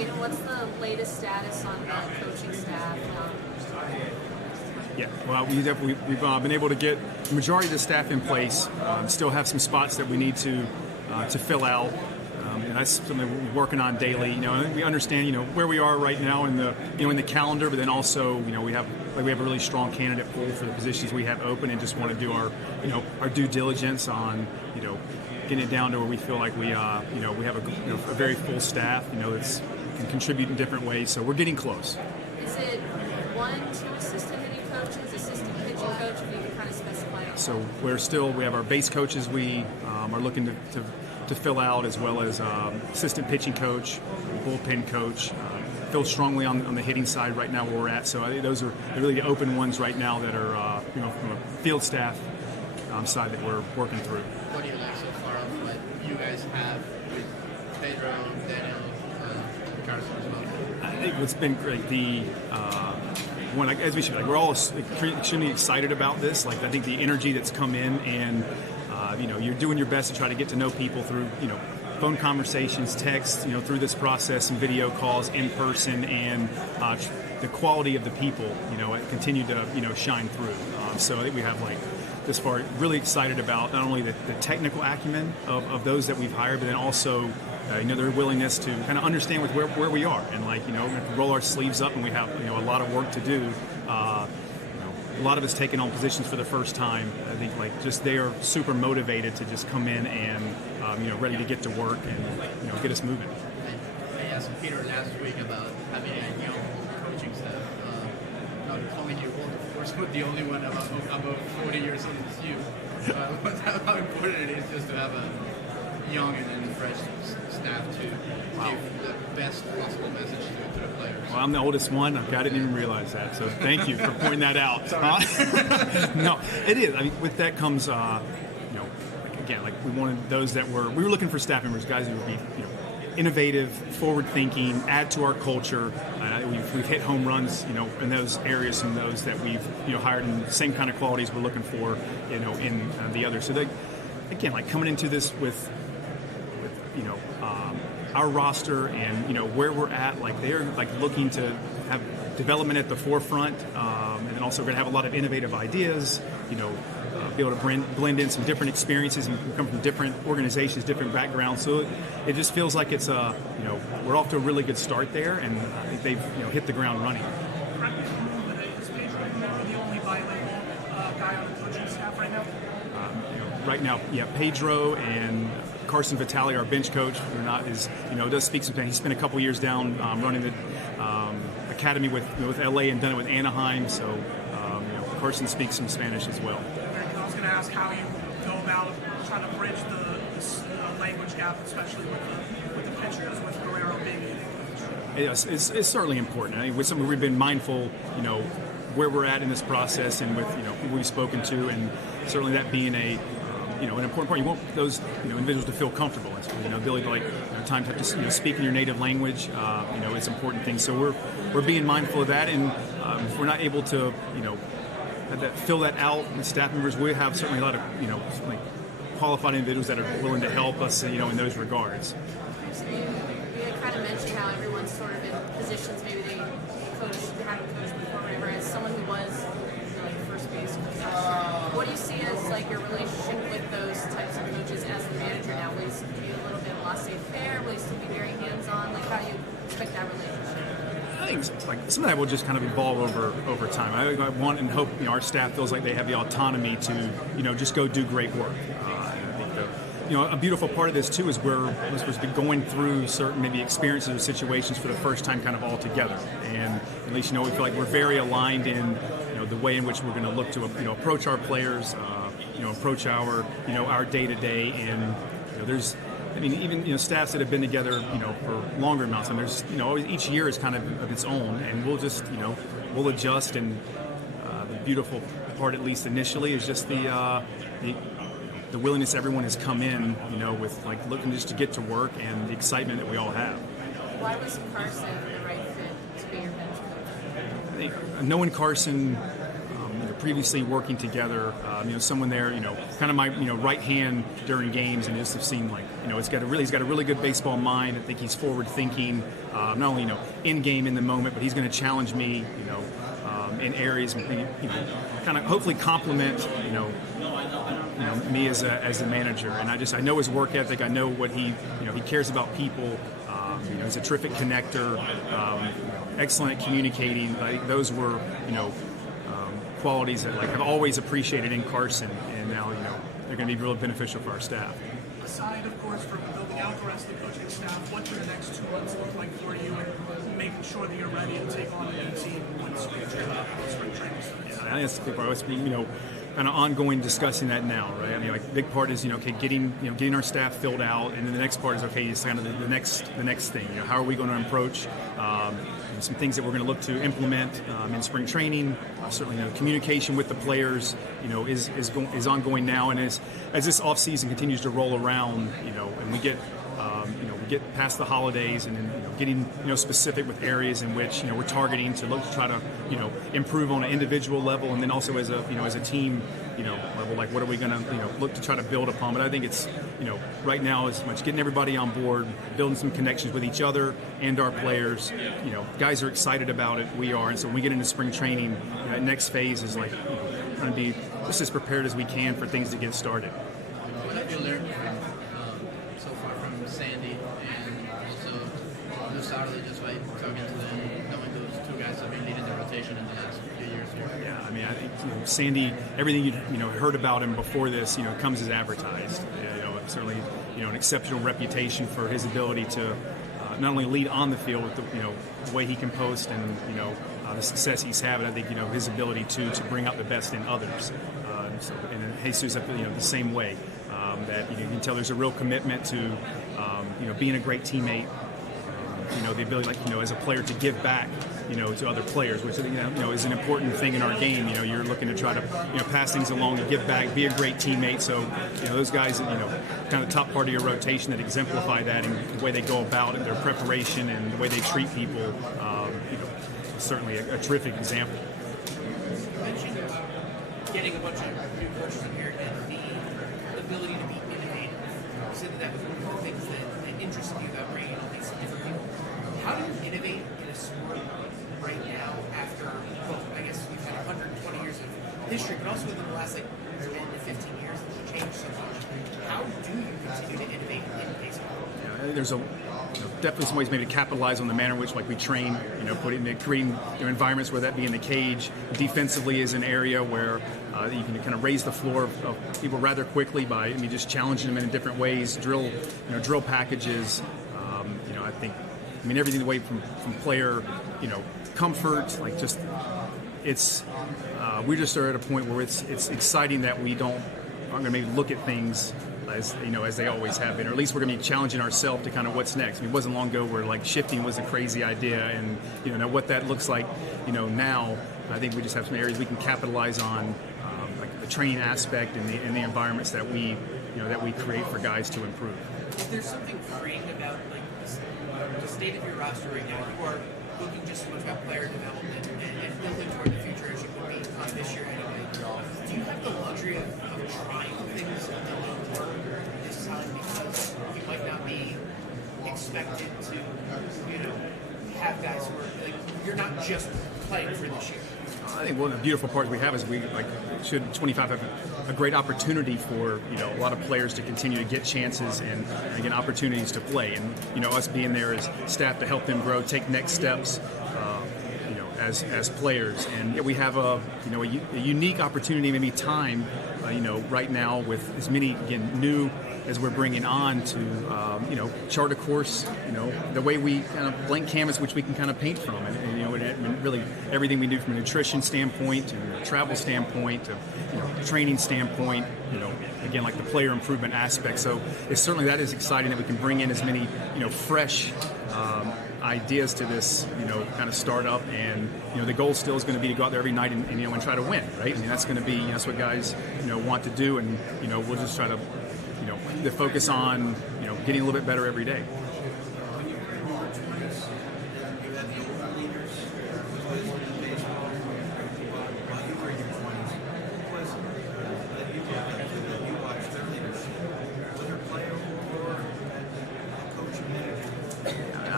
Clayton, what's the latest status on the coaching staff? Yeah, well, we've been able to get the majority of the staff in place. Still have some spots that we need to fill out, and that's something we're working on daily. And we understand where we are right now in the in the calendar, but then also we have a really strong candidate pool for the positions we have open, and just want to do our our due diligence on getting it down to where we feel like we have a very full staff that's can contribute in different ways. So we're getting close. Is it 1, 2 assistant hitting coaches, assistant pitching coach? If you can kind of specify. So we have our base coaches we are looking to fill out, as well as assistant pitching coach, bullpen coach. Feel strongly on the hitting side right now where we're at. So I think those are really the open ones right now that are from a field staff side that we're working through. What do you like so far of what you guys have with Pedro, Daniel, Carson as well? I think what's been great, as we should, we're all extremely excited about this. I think the energy that's come in, and you're doing your best to try to get to know people through phone conversations, text, through this process, and video calls, in person, and the quality of the people, continue to shine through. So I think we have this far really excited about not only the technical acumen of those that we've hired, but then also their willingness to kind of understand with where we are, and roll our sleeves up, and we have a lot of work to do. A lot of us taking on positions for the first time. I think just they are super motivated to just come in and ready to get to work and get us moving. I asked Peter last week about having a young coaching staff. Not calling you old, of course, but the only one about 40 years old is you. How important it is just to have a young and fresh staff to give the best possible message to the players. Well, I'm the oldest one. I didn't even realize that. So thank you for pointing that out. No, it is. I mean, with that comes, again, we wanted those that we were looking for staff members, guys who would be, innovative, forward-thinking, add to our culture. We've hit home runs, in those areas, and those that we've, hired, in the same kind of qualities we're looking for, in the others. So again, coming into this with our roster and where we're at, they're looking to have development at the forefront, and then also going to have a lot of innovative ideas, be able to blend in some different experiences and come from different organizations, different backgrounds. So it just feels like it's we're off to a really good start there, and I think they've hit the ground running. Is Pedro the only bilingual guy on the coaching staff right now? Right now, yeah, Pedro and Carson Vitale, our bench coach, does speak some Spanish. He spent a couple years down running the academy with LA and done it with Anaheim. So Carson speaks some Spanish as well. I was going to ask how you go about trying to bridge the language gap, especially with the pitchers, with Cabrera being a coach. It's certainly important. I mean, with something we've been mindful, where we're at in this process, and with people we've spoken to, and certainly that being an important part. You want those individuals to feel comfortable. It's ability to time to just speak in your native language. It's an important thing. So we're being mindful of that, and if we're not able to fill that out with staff members, we have certainly a lot of qualified individuals that are willing to help us in those regards. So you kind of mentioned how everyone's sort of in positions maybe they hadn't coached before, whatever. As someone who was first base coach, what do you see as your relationship with those types of coaches as the manager now? Will you be a little bit laissez-faire? Will you still be very hands-on? How do you expect that relationship? I think it's some of that will just kind of evolve over time. I want and hope our staff feels like they have the autonomy to just go do great work. I think a beautiful part of this too is we're supposed to be going through certain maybe experiences or situations for the first time kind of all together, and at least we feel like we're very aligned in the way in which we're going to look to approach our players, approach our our day-to-day, and there's even staffs that have been together for longer amounts of time. There's always, each year is kind of its own, and we'll just we'll adjust. And the beautiful part, at least initially, is just the willingness everyone has come in with looking just to get to work, and the excitement that we all have. Why was Carson the right fit to be your bench coach? I think knowing Carson previously working together. Someone there, kind of my right hand during games, and just have seen like he's got a really good baseball mind. I think he's forward thinking, not only in game in the moment, but he's going to challenge me, in areas, kind of hopefully complement me as a manager. And I know his work ethic. I know what he cares about people. He's a terrific connector, excellent at communicating. I think those were qualities that I've always appreciated in Carson, and now they're going to be really beneficial for our staff. Aside, of course, from building out the rest of the coaching staff, what do the next 2 months look like for you, and making sure that you're ready to take on a new team when spring training starts? Yeah, I think that's the big part. It's kind of ongoing discussing that now, right? I mean, big part is getting our staff filled out, and then the next part is it's kind of the next thing. How are we going to approach some things that we're going to look to implement in spring training? Certainly, communication with the players, is ongoing now, and as this off season continues to roll around, and we get past the holidays, and then getting specific with areas in which we're targeting to look to try to improve on an individual level, and then also as a team level, like what are we going to look to try to build upon. But I think it's right now as much getting everybody on board, building some connections with each other and our players. Guys are excited about it. We are, and so when we get into spring training, that next phase is trying to be just as prepared as we can for things to get started. What have you learned so far from Sandy and also Luzardo, just by talking to them, knowing those two guys have been leading the rotation in the last few years here? Yeah, I mean, I think Sandy, everything you heard about him before this, comes as advertised. Certainly, an exceptional reputation for his ability to not only lead on the field with the way he can post and the success he's having. I think his ability to bring out the best in others. And Jesus, the same way. That you can tell there's a real commitment to being a great teammate. The ability, as a player, to give back, to other players, which is an important thing in our game. You're looking to try to pass things along and give back, be a great teammate. So those guys, kind of top part of your rotation that exemplify that, and the way they go about it, their preparation and the way they treat people, certainly a terrific example. You mentioned getting a bunch of new coaches in here and the ability to be innovative. You said that was one of the things that interested you about bringing all these different people. How do you innovate in a sport right now after, well, I guess we've had 120 years of history, but also within the last 10 to 15 years it's changed so much. How do you continue to innovate in baseball? There's definitely some ways maybe to capitalize on the manner in which we train, creating environments, where that be in the cage. Defensively is an area where you can kind of raise the floor of people rather quickly by just challenging them in different ways, drill packages. I think everything away from player comfort, we just are at a point where it's exciting that I'm going to maybe look at things as they always have been, or at least we're going to be challenging ourselves to kind of what's next. It wasn't long ago where shifting was a crazy idea, and now what that looks like now, I think we just have some areas we can capitalize on, the training aspect and the environments that we create for guys to improve. Is there something freeing about the state of your roster right now? You are looking just as much about player development and building toward the future as you would be this year anyway. Do you have the luxury of trying things that don't work this time because you might not be expected to, have guys who are you're not just playing for this year? I think one of the beautiful parts we have is we should 25 have a great opportunity for a lot of players to continue to get chances and again opportunities to play, and us being there as staff to help them grow, take next steps, as players, and we have a unique opportunity, maybe time, right now with as many new as we're bringing on to chart a course, the way we kind of blank canvas which we can kind of paint from, and really everything we do from a nutrition standpoint to a travel standpoint to training standpoint, again the player improvement aspect. So it's certainly that is exciting that we can bring in as many fresh ideas to this kind of startup, and the goal still is going to be to go out there every night and try to win, right? That's going to be that's what guys want to do, and we'll just try to to focus on getting a little bit better every day.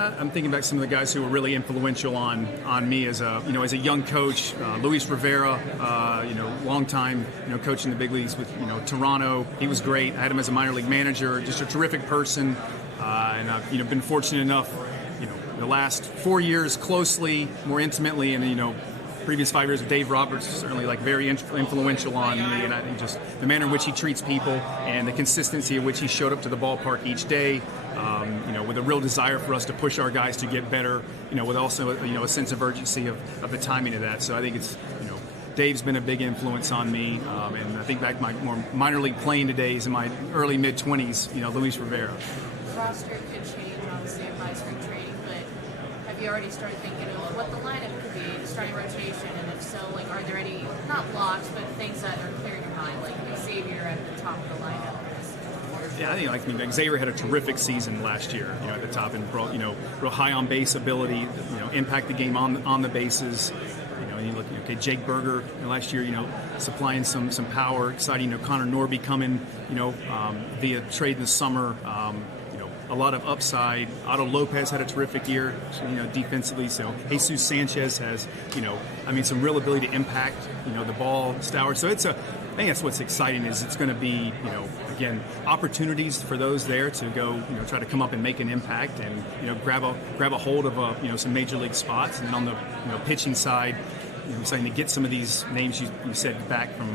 I'm thinking back some of the guys who were really influential on me as a young coach. Luis Rivera, long time coach in the big leagues with Toronto. He was great. I had him as a minor league manager. Just a terrific person, and I've been fortunate enough the last 4 years closely, more intimately, and previous 5 years of Dave Roberts, certainly very influential on me, and I think just the manner in which he treats people and the consistency in which he showed up to the ballpark each day, with a real desire for us to push our guys to get better, with also a sense of urgency of the timing of that. So I think it's Dave's been a big influence on me, and I think back to my more minor league playing days in my early mid-20s, Luis Rivera. The roster could change, obviously, by spring training, but have you already started thinking of what the lineup could be, the starting rotation, and if so, are there any, not locks, but things that are clear in your mind, like Xavier at the top of the lineup? Yeah, I think Xavier had a terrific season last year, at the top, and brought real high on base ability, impact the game on the bases. And you look, Jake Berger last year, supplying some power, exciting. Connor Norby coming, via trade in the summer. A lot of upside. Otto Lopez had a terrific year, defensively. So Jesus Sanchez has, some real ability to impact, the ball, Stowers. So I think that's what's exciting is it's going to be, again, opportunities for those there to go, try to come up and make an impact and, grab a hold of, some major league spots. And then on the, pitching side, starting to get some of these names you said back from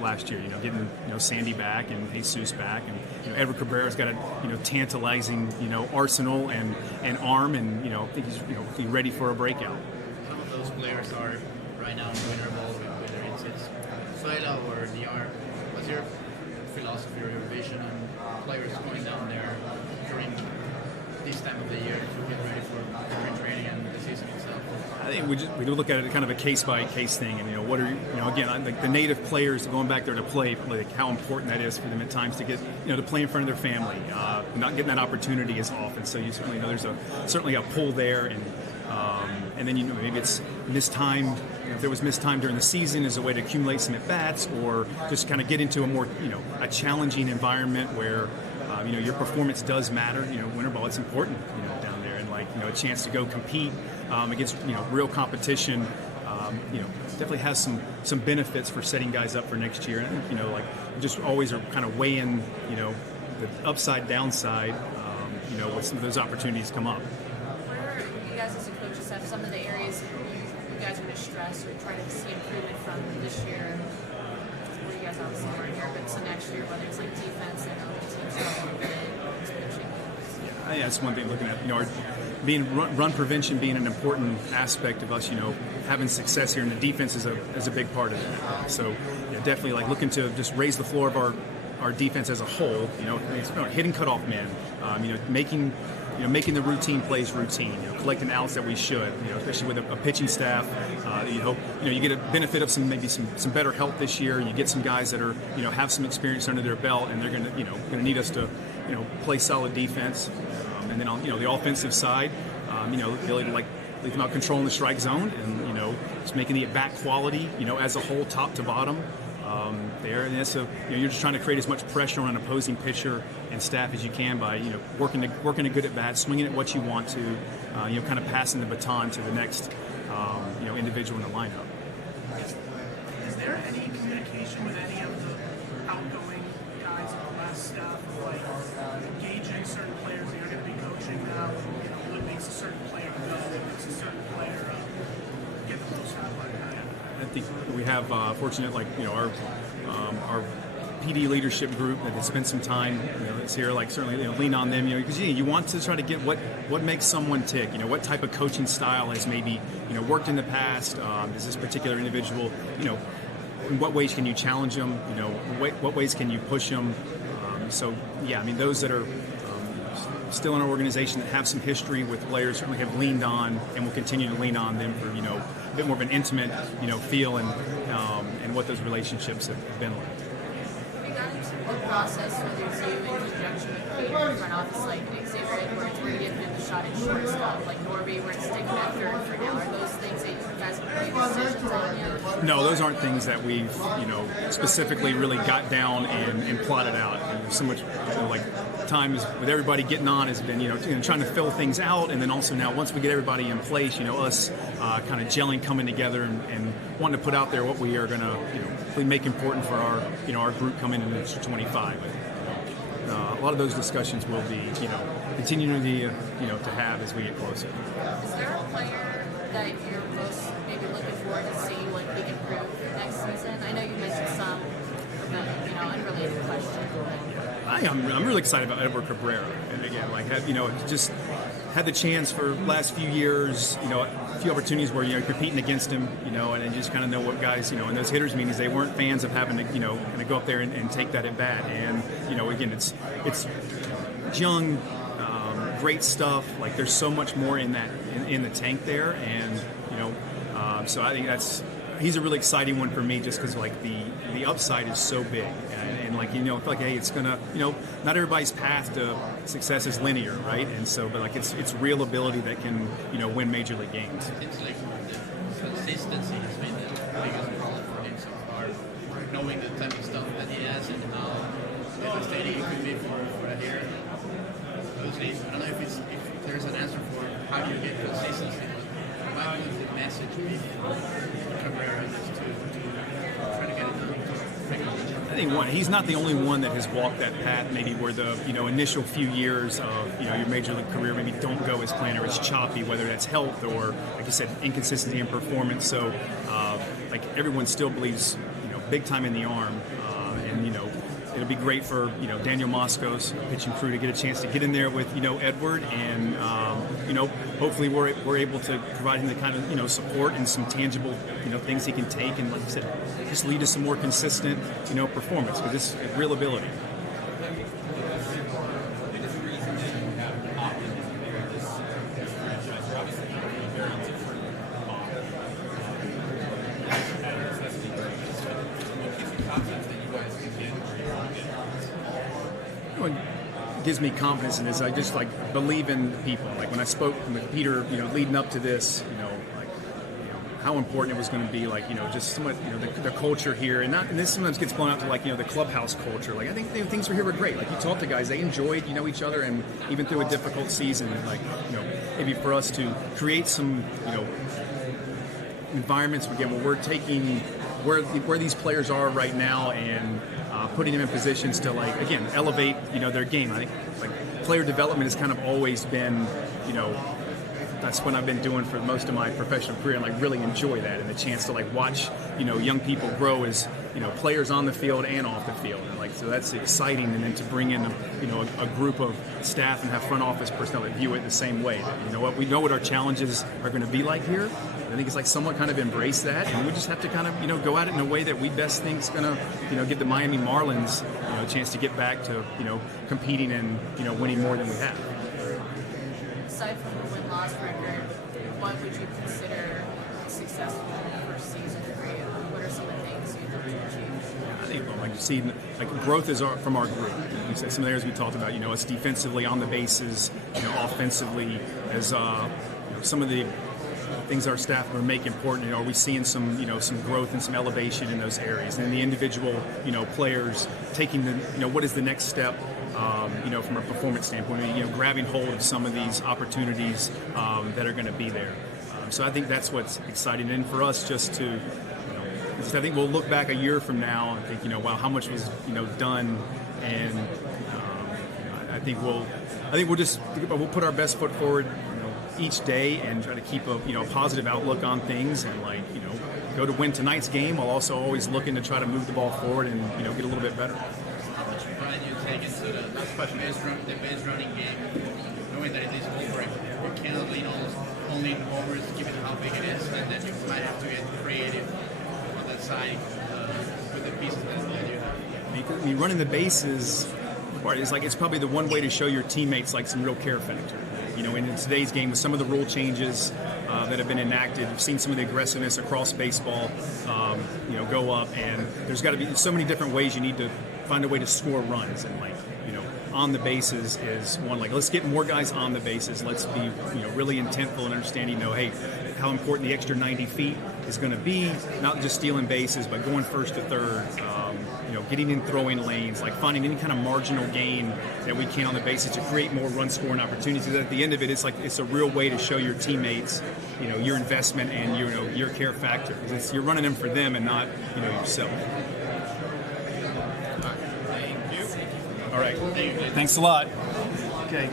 last year, getting Sandy back and Jesus back, and Edward Cabrera's got a tantalizing arsenal and arm, and I think he's ready for a breakout. Some of those players are right now in winter ball, whether it's Suela or DR. What's your philosophy or your vision on players going down there during this time of the year to get ready for spring training and the season itself? I think we do look at it kind of a case-by-case thing, and what are again, like the native players going back there to play, like how important that is for them at times to get to play in front of their family, not getting that opportunity as often. So you certainly know there's certainly a pull there, and then maybe it's missed time. If there was missed time during the season as a way to accumulate some at bats, or just kind of get into a more a challenging environment where your performance does matter. Winter ball, it's important down there, and a chance to go compete against real competition. Definitely has some benefits for setting guys up for next year. And I think just always are kind of weighing the upside downside. When some of those opportunities come up. Where are you guys as a coaching staff, some of the areas you guys are going to stress or try to see improvement from this year? Where you guys obviously aren't here, but so next year, whether it's defense, the team's struggling with it, pitching. Yeah, that's one thing looking at our run prevention being an important aspect of us, having success here, and the defense is a big part of that. So definitely looking to just raise the floor of our defense as a whole. Hitting cutoff men, making the routine plays routine. Collecting outs that we should. Especially with a pitching staff. You hope you get a benefit of some better help this year. You get some guys that are have some experience under their belt, and they're going to need us to play solid defense. And then on the offensive side, the ability to leave them out controlling the strike zone, and just making the at bat quality as a whole, top to bottom. There, and that's you're just trying to create as much pressure on an opposing pitcher and staff as you can by working a good at bat, swinging at what you want to, kind of passing the baton to the next individual in the lineup. Is there any communication with any of the outgoing guys on the last staff, gauging certain players that you're going to be coaching now? What makes a certain player go? What makes a certain player get the most out of that? I think we have fortunate, our PD leadership group that has spent some time, is here. Certainly, lean on them, because you want to try to get what makes someone tick. What type of coaching style has maybe worked in the past. Is this particular individual, in what ways can you challenge them? What ways can you push them? Those that are still in our organization that have some history with players certainly have leaned on and will continue to lean on them for a bit more of an intimate feel and what those relationships have been like. Have you gotten into the process, whether it's you in conjunction with the front office, like Xavier Edwards, where you give him the shot at shortstop, like Norby, where it's sticking at third for now? Are those things that you guys have made decisions on yet? No, those aren't things that we've specifically really got down and plotted out. so much like time is with everybody getting on has been trying to fill things out, and then also now once we get everybody in place, us kind of gelling, coming together, and wanting to put out there what we are going to really make important for our our group coming into 25. A lot of those discussions will be continuing to have as we get closer. Is there a player that you're most maybe looking forward to see what he can improve next season? I know you mentioned some, but unrelated question. I'm really excited about Edward Cabrera, and again, just had the chance for the last few years, a few opportunities where you're competing against him, and just kind of know what guys, in those hitters meetings, they weren't fans of having to, kind of go up there and take that at bat, and again, it's young, great stuff. Like there's so much more in that in the tank there, and so I think he's a really exciting one for me, just because the upside is so big, and I feel like hey, it's gonna not everybody's path to success is linear, right? And so, but it's real ability that can win major league games. It's like the consistency has been the biggest problem for him so far. Knowing the type of stuff that he has and how devastating it could be for a hitter. Obviously, I don't know if there's an answer for how do you get consistency, but what would the message be for Cabrera just to try to get it done? I think he's not the only one that has walked that path, maybe where the initial few years of your major league career maybe don't go as planned, or it's choppy, whether that's health or, like you said, inconsistency in performance. So everyone still believes big time in the arm, and it'll be great for Daniel Mosco's pitching crew to get a chance to get in there with Edward, and hopefully we're able to provide him the kind of support and some tangible things he can take, and like I said, just lead to some more consistent performance, because this is real ability. Gives me confidence in this. I just believe in the people. Like when I spoke with Peter, leading up to this, how important it was going to be. Just somewhat, the culture here, and this sometimes gets blown out to the clubhouse culture. I think things here were great. You talk to guys, they enjoyed each other, and even through a difficult season, maybe for us to create some environments where we're taking where these players are right now and putting them in positions to again elevate their game. I think player development has kind of always been that's what I've been doing for most of my professional career, and really enjoy that, and the chance to watch young people grow as players on the field and off the field, and so that's exciting. And then to bring in a group of staff and have front office personnel that view it the same way. We know what our challenges are going to be like here. I think it's somewhat kind of embrace that, and we just have to kind of go at it in a way that we best think is going to give the Miami Marlins a chance to get back to competing and winning more than we have. Aside from the win-loss record, what would you consider a successful first season for you? What are some of the things you'd hope to achieve? I think you see growth is from our group. You said some of the areas we talked about. Us defensively on the bases, offensively as some of the things our staff are making important. Are we seeing some some growth and some elevation in those areas? And the individual players taking the what is the next step from a performance standpoint, grabbing hold of some of these opportunities that are going to be there. So I think that's what's exciting, and for us just to I think we'll look back a year from now and think wow, how much was done, and I think we'll put our best foot forward each day and try to keep a positive outlook on things, and go to win tonight's game while also always looking to try to move the ball forward and get a little bit better. How much pride do you take into the base running game, knowing that it is over, you cannot lean only in homers given how big it is, and then you might have to get creative on that side with the pieces that you have? Running the bases part is it's probably the one way to show your teammates some real care factor. In today's game, with some of the rule changes that have been enacted, we've seen some of the aggressiveness across baseball, go up, and there's got to be so many different ways you need to find a way to score runs, and on the bases is one. Let's get more guys on the bases. Let's be really intentful and understanding, hey, how important the extra 90 feet is going to be. Not just stealing bases, but going first to third. getting in throwing lanes, like finding any kind of marginal gain that we can on the bases to create more run scoring opportunities. At the end of it, it's a real way to show your teammates, your investment and your care factor. You're running them for them and not yourself. Thank you. All right. Thanks a lot. Okay.